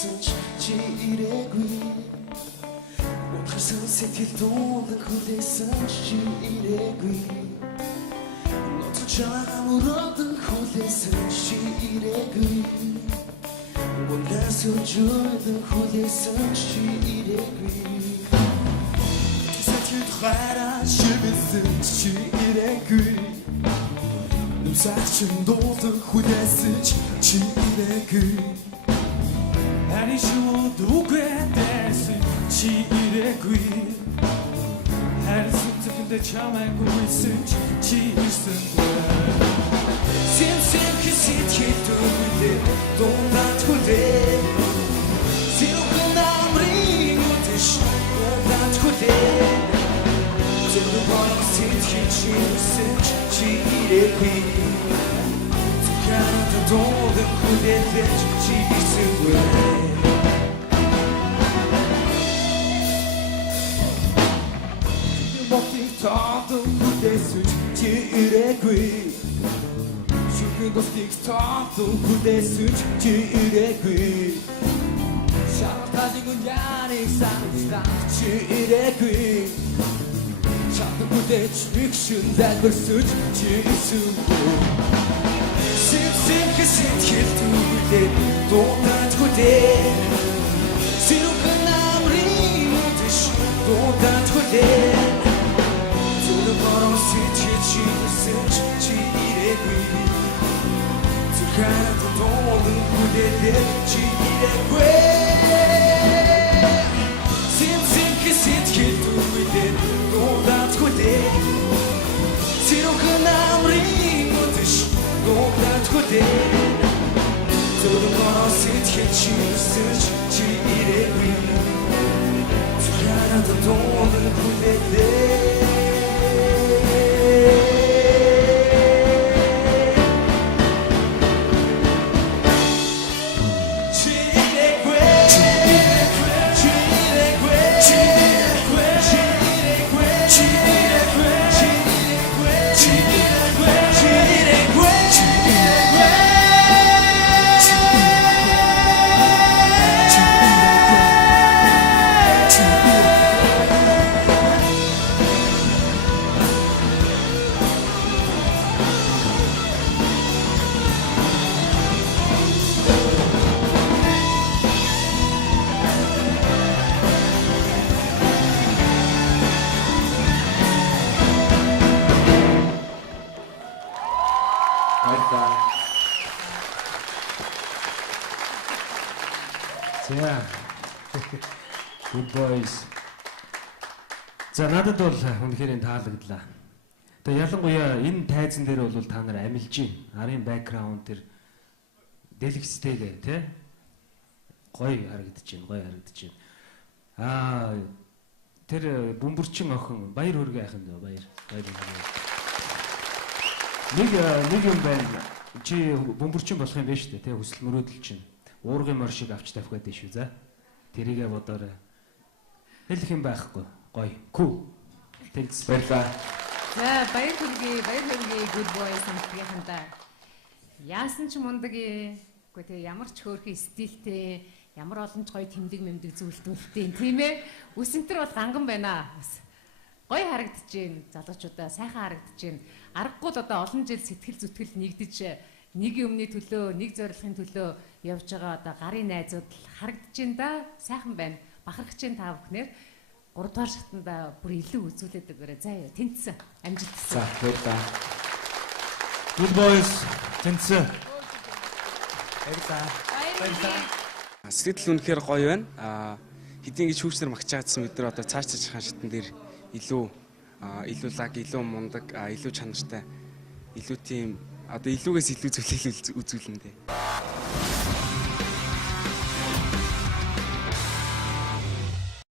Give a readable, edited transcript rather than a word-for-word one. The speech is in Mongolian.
хүлээсэн чи ирээгүй. Утгасан сэтгэл дуулан хүлээсэн чи ирээгүй. Ноцон чамаа мөрөөдөн хүлээсэн чи ирээгүй. Ундас үжөөдөн хүлээсэн чи ирээгүй. Сэтгэл хараа шивсэн чи ирээгүй. Нүсачин дуулан хүлээсэн чи ирээгүй. Ари шууд үгээсэн чи ирээгүй. Харин зүгтээ чамайг хүлээсэн чи ирсэнгүй. Сэнсэр хэсэтгэл төгөлөө дундад хүлээ. Синүүхэн амрын үдэш дундад хүлээ. Зөвхөн бороо сэтгэл чи ирсэн чи ирээгүй. Зүгтээ дундад хүлээсэн чи ирсэнгүй. Таатан хүлээсэн чи ирээгүй. Шүхэн гостыг таатан хүлээсэн чи ирээгүй. Шаардлагыг үнэнийг санагдсан чи ирээгүй. Чамд хүлээж фикшн залбирсан чи ирсэнгүй. Сэтгэл төгөлөө дундад хүлээ. Синүүхэн амрын үдэш дундад хүлээ. Бороо сэтгэл чи ирсэн чи ирээгүй. Зүрхэнэ дуулан хүлээлээ чи ирээгүй. Сэнсэнхэ сэтгэл төгөлөө дундад хүлээ. Синүүхэн амрын үдэш дундад хүлээ. Зөвхөн бороо сэтгэл чи ирсэн чи ирээгүй. Зүрхэнэ дуулан хүлээлээ. Yeah. Good boys. За надад бол үнэхээр таалагдлаа. Тэгээ ялангуяа энэ тайзан дээр бол та нар амилж байна. Арын бэкграунд тэр дэлгэцтэйгээ тий гоё харагдаж байна. Тэр бөмбөрчин охин баяр хүргээ ахын дөө баяр. Нэг юм байна. Чи бөмбөрчин болох юм байна шүү дээ тий хүсэл мөрөөдөл чинь. Уургын мор шиг авч тавих гэдэг шүү за. Тэрийгээ бодоорой. Хэлэх юм байхгүй. Гоё. Күү. Thanks. Баярлаа. За баяр хүргэе good boys хамтгийнхандаа. Яасан ч мундаг үгүй тэгээ ямар ч хөөрхөн стилтэй, ямар олон ч гоё тэмдэг мэмдэг зүйлтүүлтэй тийм ээ. Үсэнтэр бол ганган байна. Гоё харагдаж байна. Залуучуудаа сайхан харагдаж байна. Аргагүй л одоо олон жил сэтгэл зүтгэл нэгдэж нэг юмны төлөө, нэг зорилгын төлөө явж байгаа одоо гарын найзууд харагдаж байна да. Сайхан байна. Бахархаж байна та бүхнээр. 3 дугаар шатанда бүр илүү үзүүлээд өгөөрэй. За яа, тэнцсэн. Амжилт хүсье. За, баярлалаа. Good boys, тэнцсэн. Баярлалаа. Сэтгэл үнэхээр гоё байна. Хэдийн гэж хүүхнэр магчаадсан бид нар одоо цааш цаашхан шатан дээр илүү лаг, илүү мундаг, илүү чанартай, илүү тийм одоо илүүгээс илүү зүйлийг үзүүлнэ дээ.